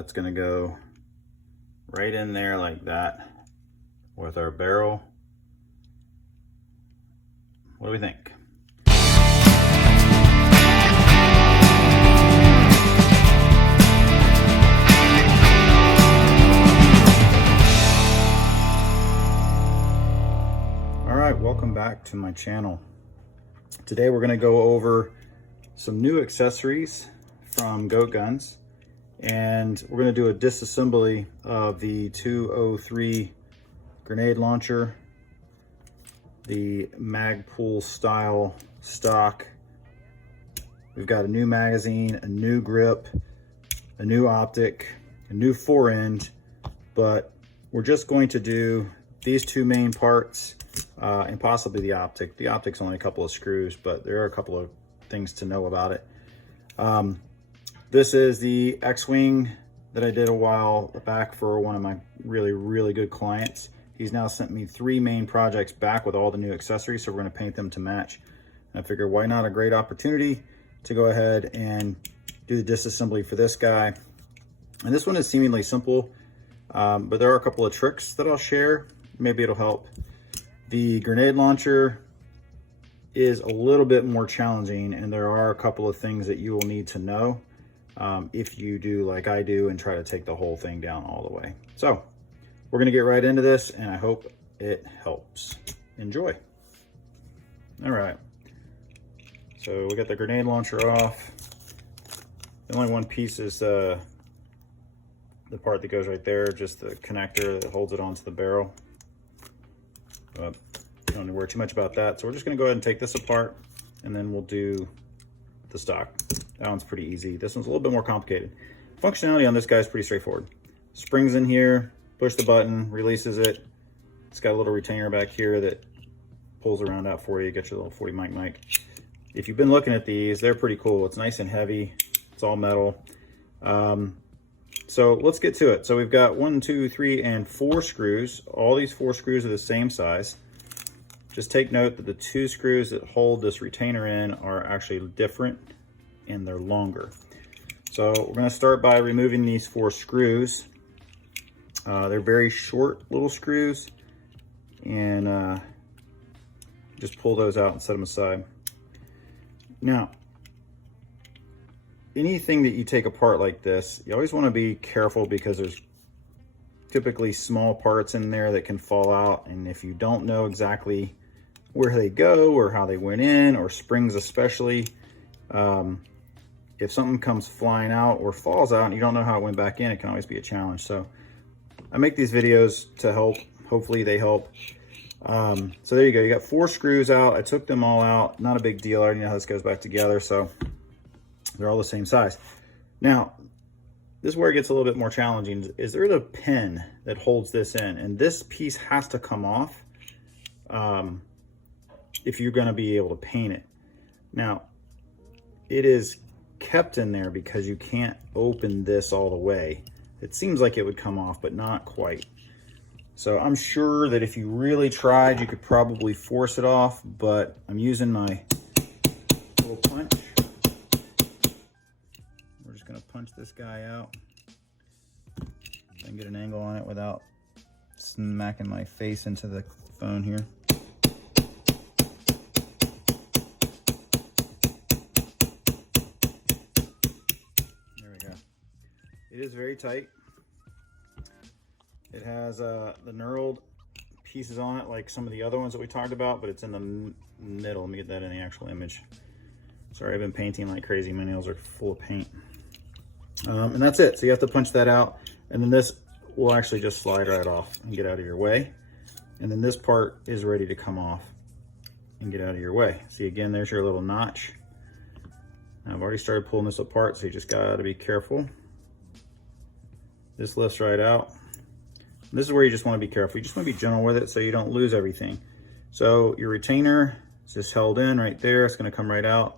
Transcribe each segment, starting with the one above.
that's gonna go right in there like that with our barrel. What do we think? All right, welcome back to my channel. Today we're gonna go over some new accessories from GoatGuns, and we're gonna do a disassembly of the 203 grenade launcher, the Magpul style stock. We've got a new magazine, a new grip, a new optic, a new fore end, but we're just going to do these two main parts and possibly the optic. The optic's only a couple of screws, but there are a couple of things to know about it. This is the X-Wing that I did a while back for one of my really good clients. He's now sent me 3 main projects back with all the new accessories, so we're gonna paint them to match. And I figured, why not a great opportunity to go ahead and do the disassembly for this guy. And this one is seemingly simple, but there are a couple of tricks that I'll share. Maybe it'll help. The grenade launcher is a little bit more challenging, and there are a couple of things that you will need to know if you do like I do and try to take the whole thing down all the way. So we're gonna get right into this, and I hope it helps. Enjoy. All right, so we got the grenade launcher off. The only one piece is the part that goes right there, just the connector that holds it onto the barrel. But you don't need to worry too much about that. So we're just gonna go ahead and take this apart, and then we'll do the stock. That one's pretty easy. This one's a little bit more complicated. Functionality on this guy is pretty straightforward. Springs in here, push the button, releases it. It's got a little retainer back here that pulls around out for you, get your little 40 mic. If you've been looking at these, they're pretty cool. It's nice and heavy. It's all metal. So let's get to it. So we've got 1, 2, 3, and 4 screws. All these 4 screws are the same size. Just take note that the 2 screws that hold this retainer in are actually different, and they're longer. So we're gonna start by removing these 4 screws. They're very short little screws, and just pull those out and set them aside. Now, anything that you take apart like this, you always want to be careful because there's typically small parts in there that can fall out, and if you don't know exactly where they go or how they went in, or springs especially, if something comes flying out or falls out and you don't know how it went back in, it can always be a challenge. So I make these videos to help. Hopefully they help. So there you go. You got 4 screws out. I took them all out. Not a big deal. I already know how this goes back together, so they're all the same size. Now, this is where it gets a little bit more challenging. Is there a pin that holds this in? And this piece has to come off if you're going to be able to paint it. Now, it is kept in there because you can't open this all the way. It seems like it would come off, but not quite. So I'm sure that if you really tried, you could probably force it off, but I'm using my little punch. We're just gonna punch this guy out and get an angle on it without smacking my face into the phone here. There we go. It is very tight. It has the knurled pieces on it like some of the other ones that we talked about, but it's in the middle. Let me get that in the actual image. Sorry, I've been painting like crazy. My nails are full of paint. And that's it. So you have to punch that out, and then this will actually just slide right off and get out of your way. And then this part is ready to come off and get out of your way. See, again, there's your little notch. Now, I've already started pulling this apart, so you just gotta be careful. This lifts right out. This is where you just want to be careful. You just want to be gentle with it so you don't lose everything. So your retainer is just held in right there. It's going to come right out.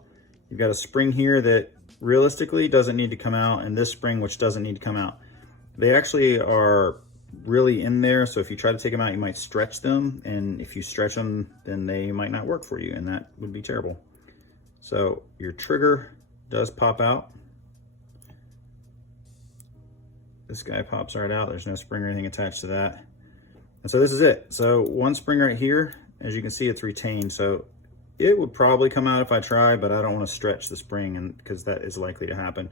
You've got a spring here that realistically doesn't need to come out, and this spring which doesn't need to come out. They actually are really in there, so if you try to take them out, you might stretch them, and if you stretch them, then they might not work for you, and that would be terrible. So your trigger does pop out. This guy pops right out. There's no spring or anything attached to that. And so this is it. So one spring right here, as you can see, it's retained. So it would probably come out if I tried, but I don't want to stretch the spring, and because that is likely to happen.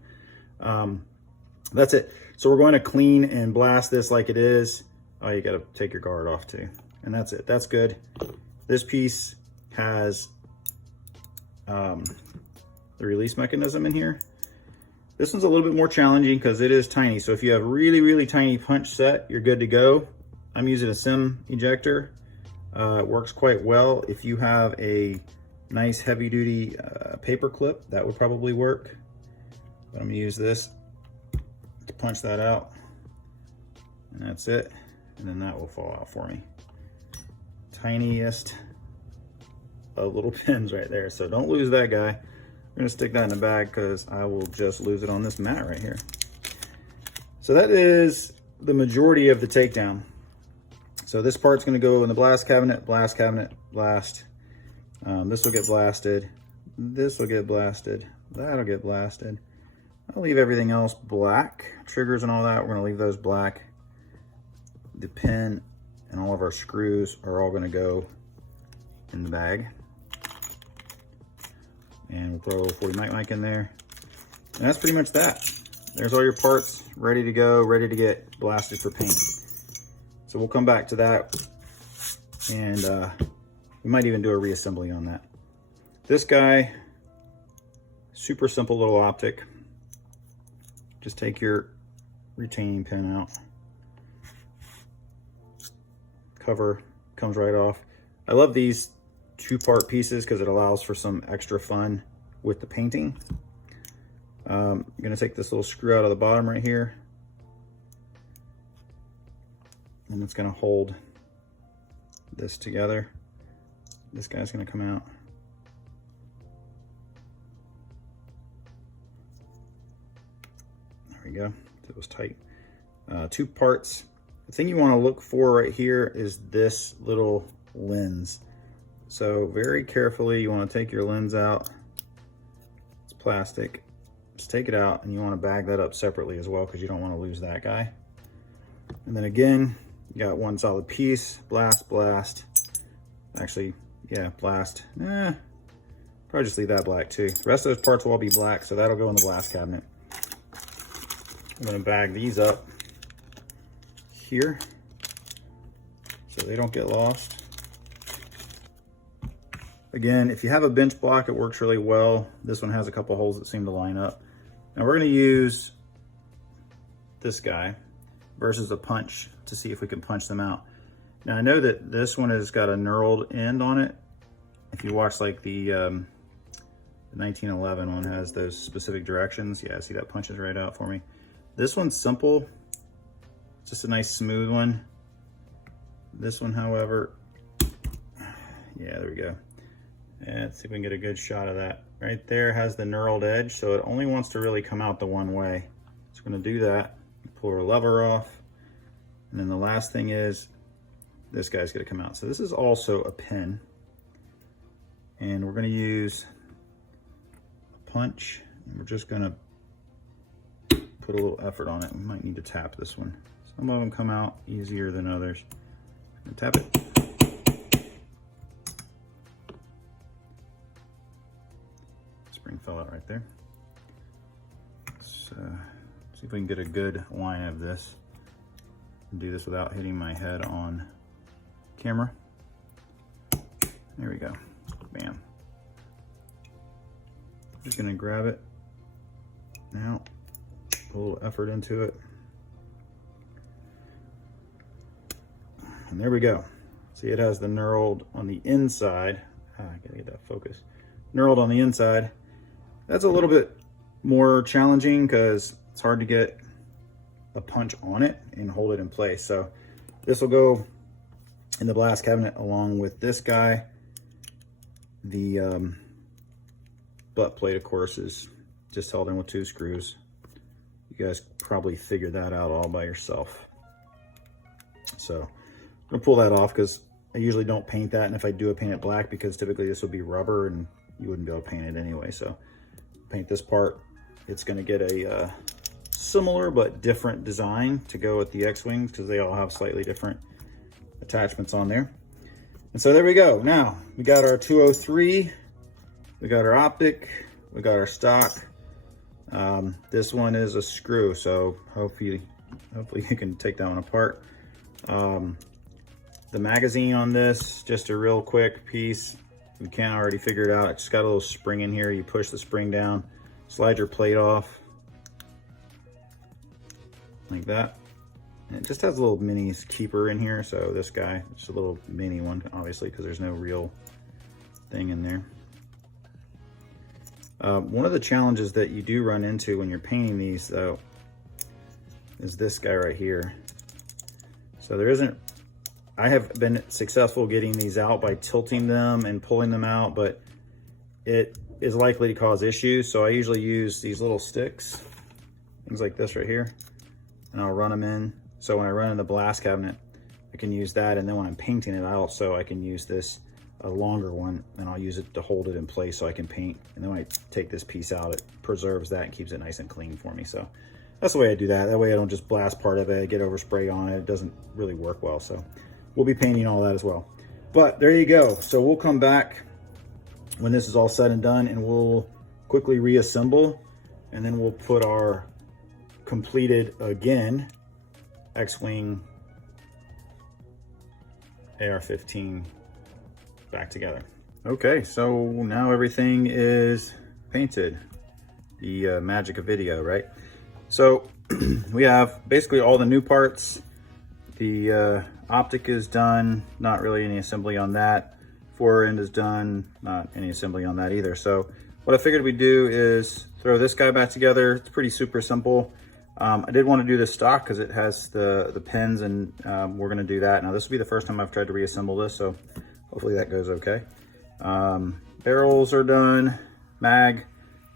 That's it. So we're going to clean and blast this like it is. Oh, you got to take your guard off too. And that's it. That's good. This piece has the release mechanism in here. This one's a little bit more challenging because it is tiny. So if you have really, really tiny punch set, you're good to go. I'm using a sim ejector. It works quite well. If you have a nice heavy duty paper clip, that would probably work. But I'm gonna use this to punch that out. And that's it. And then that will fall out for me. Tiniest of little pins right there. So don't lose that guy. I'm gonna stick that in the bag because I will just lose it on this mat right here. So that is the majority of the takedown. So this part's gonna go in the blast cabinet, blast. This will get blasted. This will get blasted. That'll get blasted. I'll leave everything else black. Triggers and all that, we're gonna leave those black. The pin and all of our screws are all gonna go in the bag. And we'll throw a little 40 mic in there. And that's pretty much that. There's all your parts ready to go, ready to get blasted for paint. So we'll come back to that, and we might even do a reassembly on that. This guy, super simple little optic. Just take your retaining pin out. Cover comes right off. I love these two-part pieces because it allows for some extra fun with the painting. I'm gonna take this little screw out of the bottom right here, and it's gonna hold this together. This guy's gonna come out. There we go. It was tight. Two parts. The thing you want to look for right here is this little lens. So very carefully, you want to take your lens out. It's plastic. Just take it out, and you want to bag that up separately as well because you don't want to lose that guy. And then again, you got one solid piece. Blast, blast. Actually, yeah, blast. Probably just leave that black too. The rest of those parts will all be black, so that'll go in the blast cabinet. I'm going to bag these up here so they don't get lost. Again, if you have a bench block, it works really well. This one has a couple holes that seem to line up. Now we're going to use this guy versus a punch to see if we can punch them out. Now I know that this one has got a knurled end on it. If you watch like the 1911 one has those specific directions. Yeah, see that punches right out for me. This one's simple, just a nice smooth one. This one, however, yeah, there we go. And let's see if we can get a good shot of that. Right there has the knurled edge, so it only wants to really come out the one way. So we're gonna do that, pull our lever off. And then the last thing is, this guy's gonna come out. So this is also a pin. And we're gonna use a punch, and we're just gonna put a little effort on it. We might need to tap this one. Some of them come out easier than others. And tap it. Spring fell out right there. Let's see if we can get a good line of this. Do this without hitting my head on camera. There we go. Bam. Just gonna grab it now. Put a little effort into it. And there we go. See, it has the knurled on the inside. I gotta get that focus. Knurled on the inside. That's a little bit more challenging because it's hard to get a punch on it and hold it in place. So this will go in the blast cabinet along with this guy. The butt plate, of course, is just held in with 2 screws. You guys probably figured that out all by yourself. So I'm gonna pull that off because I usually don't paint that, and if I do, I paint it black because typically this would be rubber and you wouldn't be able to paint it anyway. So paint this part. It's gonna get a similar but different design to go with the X-Wings, because they all have slightly different attachments on there. And so there we go. Now we got our 203, we got our optic, we got our stock. This one is a screw, so hopefully you can take that one apart. The magazine on this, just a real quick piece. If you can't already figure it out, it's just got a little spring in here. You push the spring down, slide your plate off like that. And it just has a little mini keeper in here. So this guy, it's a little mini one, obviously, because there's no real thing in there. One of the challenges that you do run into when you're painting these, though, is this guy right here. So there isn't, I have been successful getting these out by tilting them and pulling them out, but it is likely to cause issues. So I usually use these little sticks, things like this right here, and I'll run them in. So when I run in the blast cabinet, I can use that. And then when I'm painting it, I can use this, a longer one, and I'll use it to hold it in place so I can paint. And then when I take this piece out, it preserves that and keeps it nice and clean for me. So that's the way I do that. That way I don't just blast part of it, get overspray on it. It doesn't really work well. So we'll be painting all that as well. But there you go. So we'll come back when this is all said and done, and we'll quickly reassemble, and then we'll put our completed, again, X-Wing AR15 back together. Okay, so now everything is painted. The magic of video, right? So we have basically all the new parts. The optic is done, not really any assembly on that. Fore end is done, not any assembly on that either. So what I figured we'd do is throw this guy back together. It's pretty super simple. I did want to do the stock because it has the pins, and we're going to do that. Now this will be the first time I've tried to reassemble this, so hopefully that goes okay. Barrels are done. Mag,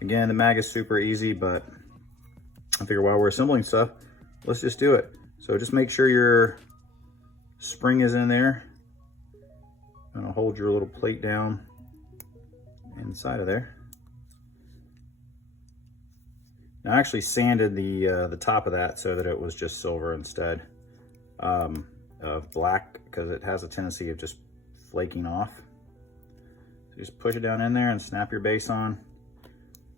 again, the mag is super easy, but I figure while we're assembling stuff, let's just do it. So just make sure your spring is in there. And I'll hold your little plate down inside of there. Now I actually sanded the top of that so that it was just silver instead of black, because it has a tendency of just flaking off. So just push it down in there and snap your base on.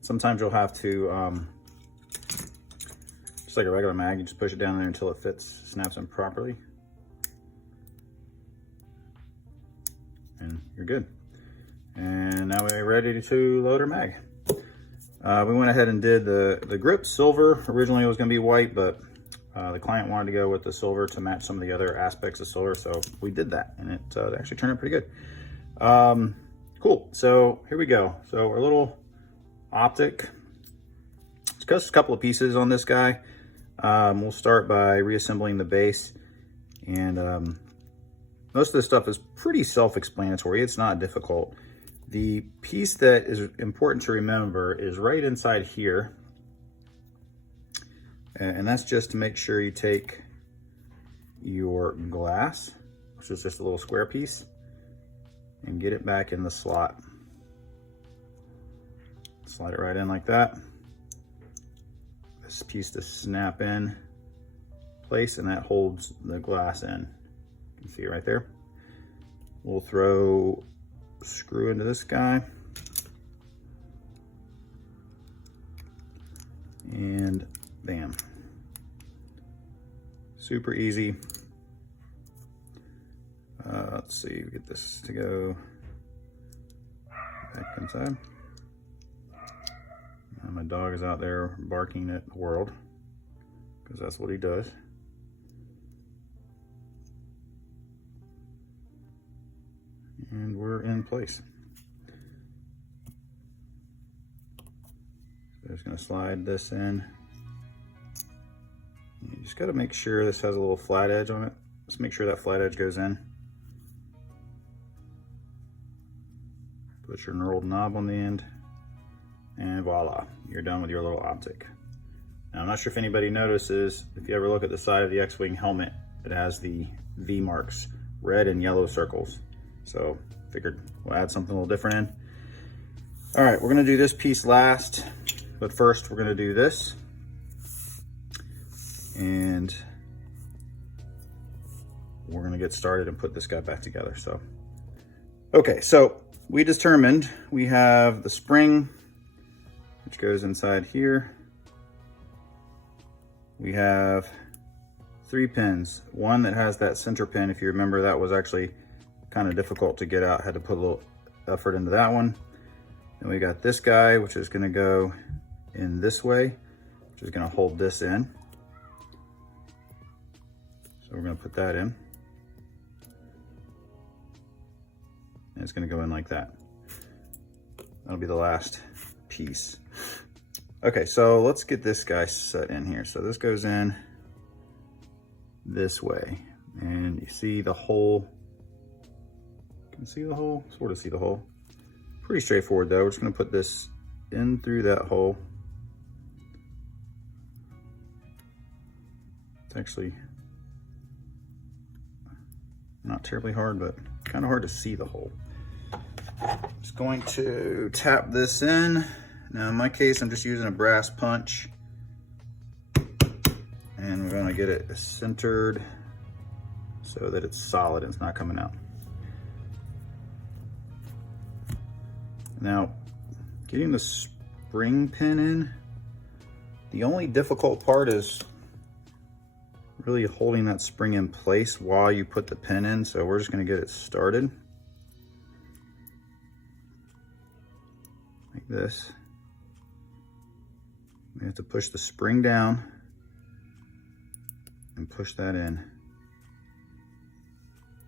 Sometimes you'll have to, just like a regular mag, you just push it down there until it fits, snaps in properly. And you're good. And now we're ready to load our mag. We went ahead and did the grip silver. Originally it was going to be white, but the client wanted to go with the silver to match some of the other aspects of silver, so we did that, and it actually turned out pretty good. Cool, so here we go. So our little optic, it's just a couple of pieces on this guy. We'll start by reassembling the base, and most of this stuff is pretty self-explanatory. It's not difficult. The piece that is important to remember is right inside here. And that's just to make sure you take your glass, which is just a little square piece, and get it back in the slot. Slide it right in like that. This piece to snap in place, and that holds the glass in. You can see it right there. We'll throw screw into this guy, and bam. Super easy. Let's see, get this to go back inside. And my dog is out there barking at the world, because that's what he does. And we're in place. So just gonna slide this in. You just gotta make sure this has a little flat edge on it. Just make sure that flat edge goes in. Put your knurled knob on the end, and voila, you're done with your little optic. Now I'm not sure if anybody notices, if you ever look at the side of the X-Wing helmet, it has the V marks, red and yellow circles. So figured we'll add something a little different in. All right, we're gonna do this piece last, but first we're gonna do this. and we're gonna get started and put this guy back together. So, okay, so we determined we have the spring, which goes inside here. We have 3 pins. One that has that center pin, if you remember, that was actually kind of difficult to get out. Had to put a little effort into that one. And we got this guy, which is gonna go in this way, which is gonna hold this in. So we're gonna put that in. And it's gonna go in like that. That'll be the last piece. Okay, so let's get this guy set in here. So this goes in this way, and you see the hole. Can you see the hole? Sort of see the hole. Pretty straightforward though. We're just gonna put this in through that hole. It's actually not terribly hard, but kind of hard to see the hole. Just going to tap this in. Now in my case, I'm just using a brass punch, and we're gonna get it centered so that it's solid and it's not coming out. Now, getting the spring pin in, the only difficult part is really holding that spring in place while you put the pin in. So we're just gonna get it started like this. We have to push the spring down and push that in.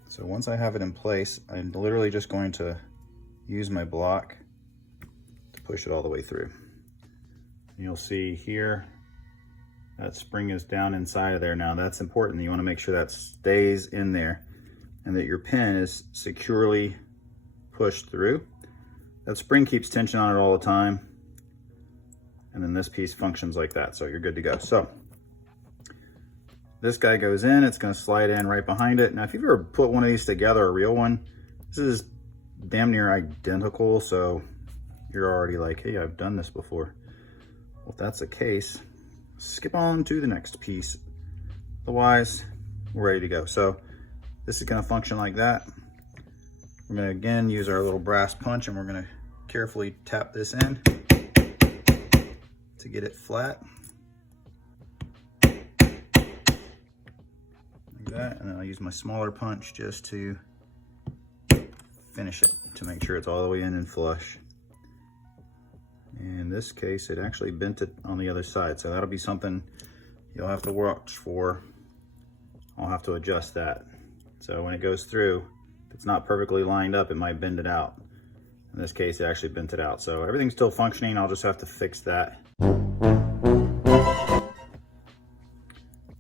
So once I have it in place, I'm literally just going to use my block to push it all the way through. And you'll see here, that spring is down inside of there now. That's important. You want to make sure that stays in there and that your pin is securely pushed through. That spring keeps tension on it all the time. And then this piece functions like that, so you're good to go. So this guy goes in, it's gonna slide in right behind it. Now, if you've ever put one of these together, a real one, this is damn near identical, so you're already like, hey, I've done this before. Well, if that's the case, skip on to the next piece. Otherwise, we're ready to go. So this is gonna function like that. We're gonna again use our little brass punch, and we're gonna carefully tap this in to get it flat. Like that, and then I'll use my smaller punch just to finish it, to make sure it's all the way in and flush. In this case, it actually bent it on the other side, so that'll be something you'll have to watch for. I'll have to adjust that. So when it goes through, if it's not perfectly lined up, it might bend it out. In this case, it actually bent it out. So everything's still functioning. I'll just have to fix that.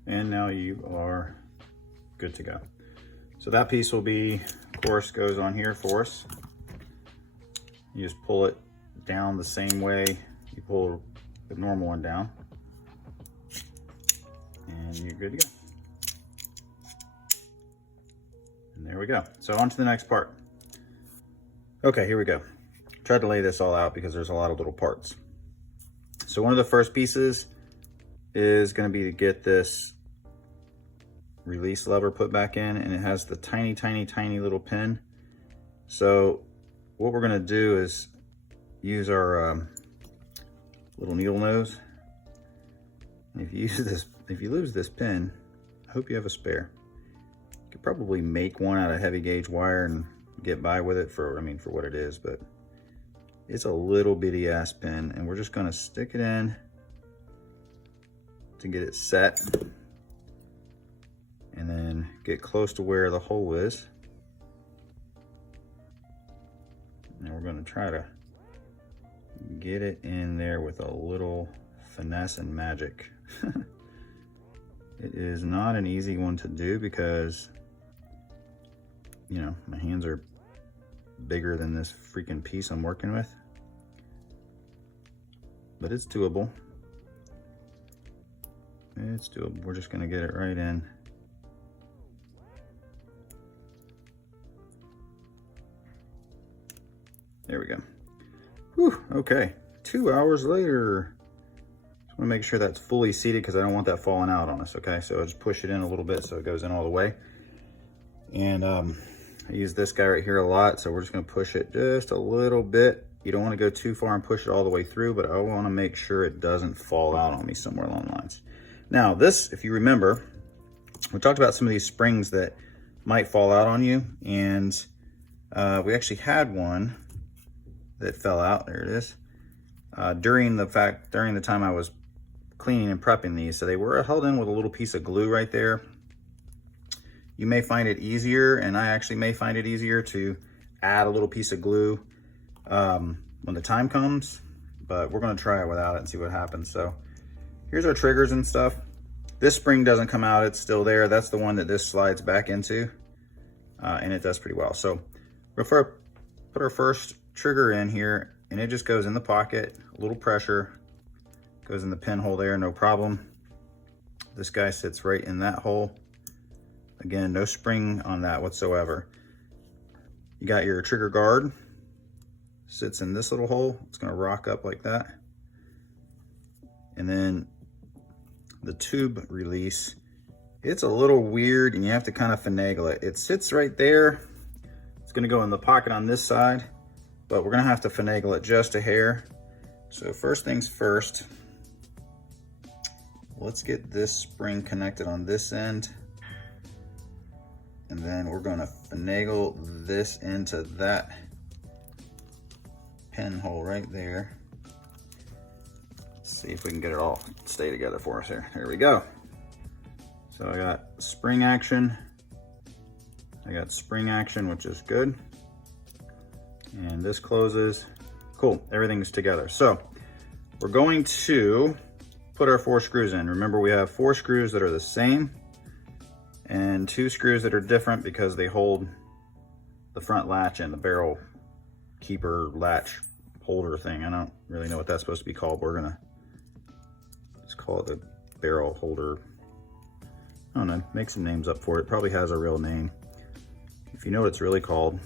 And now you are good to go. So that piece will be, of course, goes on here for us. You just pull it down the same way you pull the normal one down, and you're good to go. And there we go. So on to the next part. Okay, here we go. Tried to lay this all out because there's a lot of little parts. So one of the first pieces is going to be to get this release lever put back in, and it has the tiny, tiny, tiny little pin. So what we're going to do is use our little needle nose. And if you lose this pin, I hope you have a spare. You could probably make one out of heavy gauge wire and get by with it for what it is, but it's a little bitty ass pin, and we're just going to stick it in to get it set, and then get close to where the hole is. And we're going to try to get it in there with a little finesse and magic. It is not an easy one to do because, you know, my hands are bigger than this freaking piece I'm working with. But it's doable. It's doable. We're just going to get it right in. There we go. Whew, okay. 2 hours later. So I'm gonna make sure that's fully seated because I don't want that falling out on us, okay? So I'll just push it in a little bit so it goes in all the way. And I use this guy right here a lot, so we're just gonna push it just a little bit. You don't wanna go too far and push it all the way through, but I wanna make sure it doesn't fall out on me somewhere along the lines. Now this, if you remember, we talked about some of these springs that might fall out on you, and we actually had one that fell out. There it is. During the time I was cleaning and prepping these, so they were held in with a little piece of glue right there. You may find it easier, and I actually may find it easier to add a little piece of glue when the time comes, but we're going to try it without it and see what happens. So here's our triggers and stuff. This spring doesn't come out, it's still there. That's the one that this slides back into, and it does pretty well. So we're going to put our first trigger in here, and it just goes in the pocket, a little pressure, goes in the pinhole there, no problem. This guy sits right in that hole. Again, no spring on that whatsoever. You got your trigger guard, sits in this little hole. It's gonna rock up like that. And then the tube release, it's a little weird and you have to kind of finagle it. It sits right there. It's gonna go in the pocket on this side, but we're gonna have to finagle it just a hair. So first things first, let's get this spring connected on this end. And then we're gonna finagle this into that pinhole right there. Let's see if we can get it all stay together for us here. There we go. So I got spring action. I got spring action, which is good. And this closes. Cool, everything's together. So we're going to put our 4 screws in. Remember, we have 4 screws that are the same and 2 screws that are different because they hold the front latch and the barrel keeper latch holder thing. I don't really know what that's supposed to be called. We're gonna just call it the barrel holder. I don't know, make some names up for it. It probably has a real name. If you know what it's really called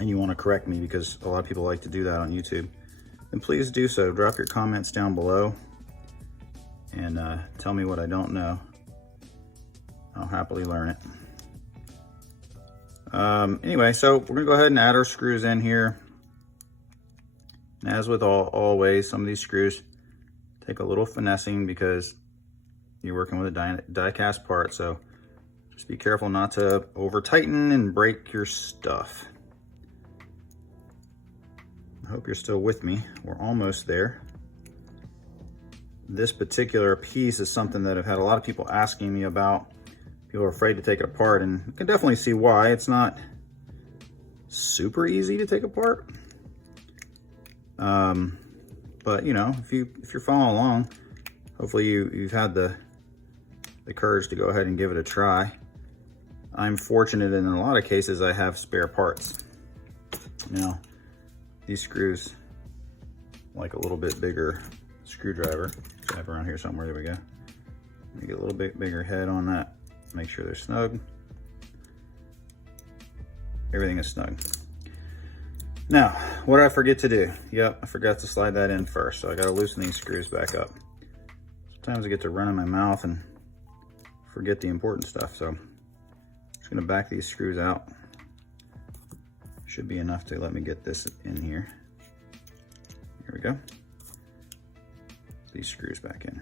and you want to correct me, because a lot of people like to do that on YouTube, then please do so. Drop your comments down below and tell me what I don't know. I'll happily learn it. Anyway, so we're gonna go ahead and add our screws in here. And as with always, some of these screws take a little finessing because you're working with a die-cast part, so just be careful not to over tighten and break your stuff. I hope you're still with me. We're almost there. This particular piece is something that I've had a lot of people asking me about. People are afraid to take it apart, and you can definitely see why. It's not super easy to take apart. But you know, if you're following along, hopefully you've had the courage to go ahead and give it a try. I'm fortunate in a lot of cases I have spare parts. Now, these screws like a little bit bigger screwdriver. I have around here somewhere. There we go. Make it a little bit bigger head on that. Make sure they're snug. Everything is snug. Now, what did I forget to do? Yep, I forgot to slide that in first, so I gotta loosen these screws back up. Sometimes I get to run in my mouth and forget the important stuff, so I'm just gonna back these screws out. Should be enough to let me get this in here. Here we go. These screws back in.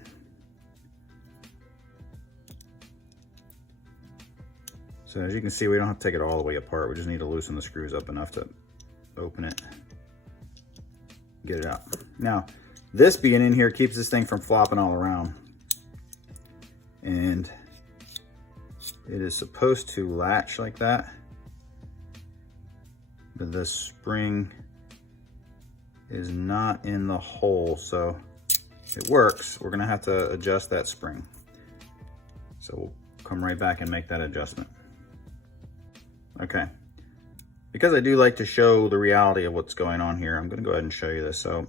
So as you can see, we don't have to take it all the way apart. We just need to loosen the screws up enough to open it, get it out. Now, this being in here keeps this thing from flopping all around. And it is supposed to latch like that. But the spring is not in the hole, so it works. We're gonna have to adjust that spring. So we'll come right back and make that adjustment. Okay, because I do like to show the reality of what's going on here, I'm gonna go ahead and show you this. So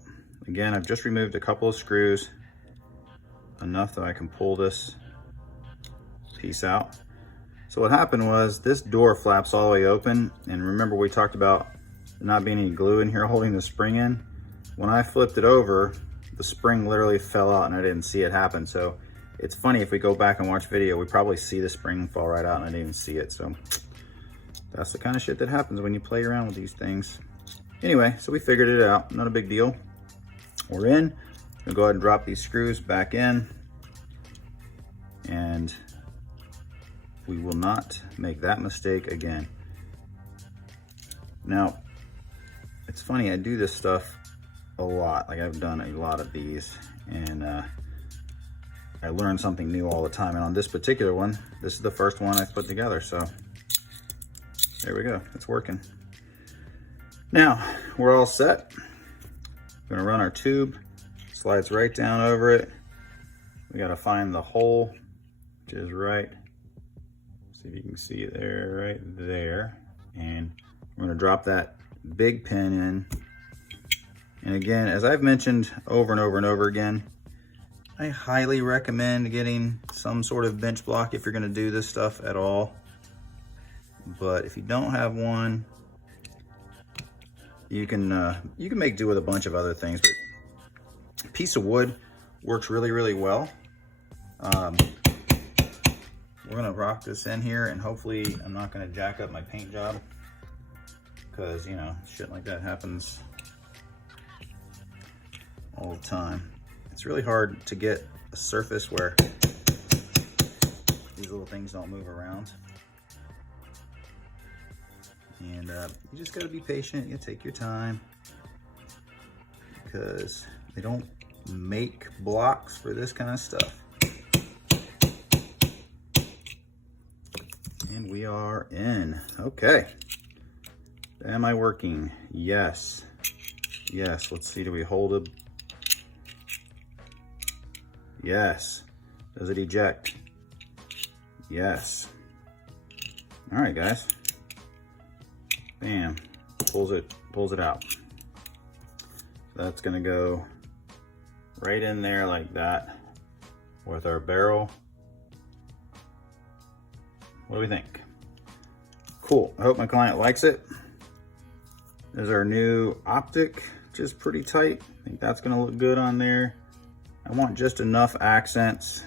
again, I've just removed a couple of screws, enough that I can pull this piece out. So what happened was this door flaps all the way open, and remember we talked about there not being any glue in here holding the spring in. When I flipped it over, the spring literally fell out and I didn't see it happen. So it's funny, if we go back and watch video, we probably see the spring fall right out and I didn't even see it. So that's the kind of shit that happens when you play around with these things. Anyway, so we figured it out, not a big deal. We're in. We'll go ahead and drop these screws back in, and we will not make that mistake again. Now, it's funny, I do this stuff a lot. Like, I've done a lot of these, and I learn something new all the time. And on this particular one, this is the first one I've put together, so there we go, it's working. Now, we're all set. We're gonna run our tube, slides right down over it. We gotta find the hole, which is right, see if you can see it there, right there. And we're gonna drop that big pin in. And again, as I've mentioned over and over and over again, I highly recommend getting some sort of bench block if you're gonna do this stuff at all. But if you don't have one, you can make do with a bunch of other things, but a piece of wood works really, really well. We're gonna rock this in here, and hopefully I'm not gonna jack up my paint job, because, you know, shit like that happens all the time. It's really hard to get a surface where these little things don't move around. And you just gotta be patient, you take your time, because they don't make blocks for this kind of stuff. And we are in. Okay. Am I working? Yes. Yes, let's see, do we hold it? Yes. Does it eject? Yes. All right, guys. Bam, pulls it out. That's gonna go right in there like that with our barrel. What do we think? Cool, I hope my client likes it. There's our new optic, which is pretty tight. I think that's gonna look good on there. I want just enough accents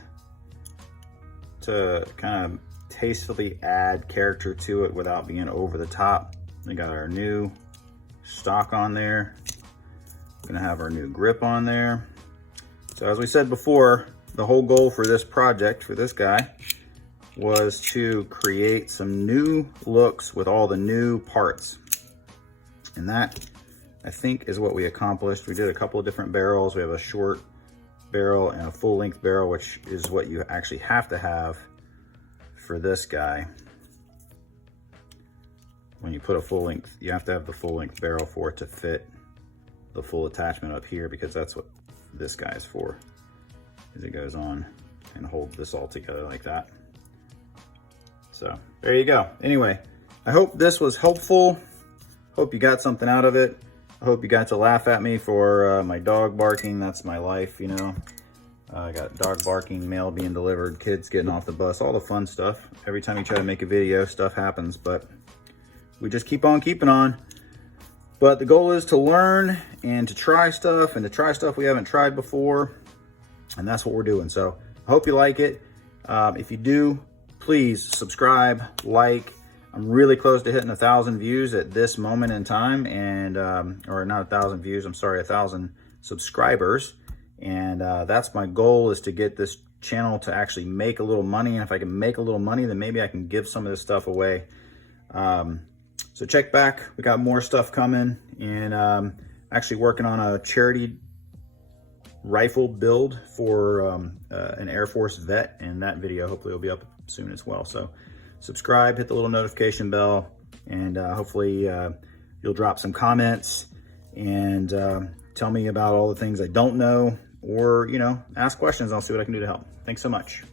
to kind of tastefully add character to it without being over the top. We got our new stock on there. We're gonna have our new grip on there. So as we said before, the whole goal for this project, for this guy, was to create some new looks with all the new parts. And that, I think, is what we accomplished. We did a couple of different barrels. We have a short barrel and a full length barrel, which is what you actually have to have for this guy. When you put a full length, you have to have the full length barrel for it to fit the full attachment up here, because that's what this guy is for, is it goes on and holds this all together like that. So there you go. Anyway, I hope this was helpful. Hope you got something out of it. I hope you got to laugh at me for my dog barking. That's my life, you know. I got dog barking, mail being delivered, kids getting off the bus, all the fun stuff. Every time you try to make a video, stuff happens, but we just keep on keeping on. But the goal is to learn and to try stuff, and to try stuff we haven't tried before. And that's what we're doing. So I hope you like it. If you do, please subscribe, like. I'm really close to hitting 1,000 views at this moment in time, and or not 1,000 views, I'm sorry, 1,000 subscribers. And that's my goal, is to get this channel to actually make a little money. And if I can make a little money, then maybe I can give some of this stuff away. So check back, we got more stuff coming, and actually working on a charity rifle build for an Air Force vet, and that video hopefully will be up soon as well. So subscribe, hit the little notification bell, and hopefully you'll drop some comments and tell me about all the things I don't know, or, you know, ask questions. I'll see what I can do to help. Thanks so much.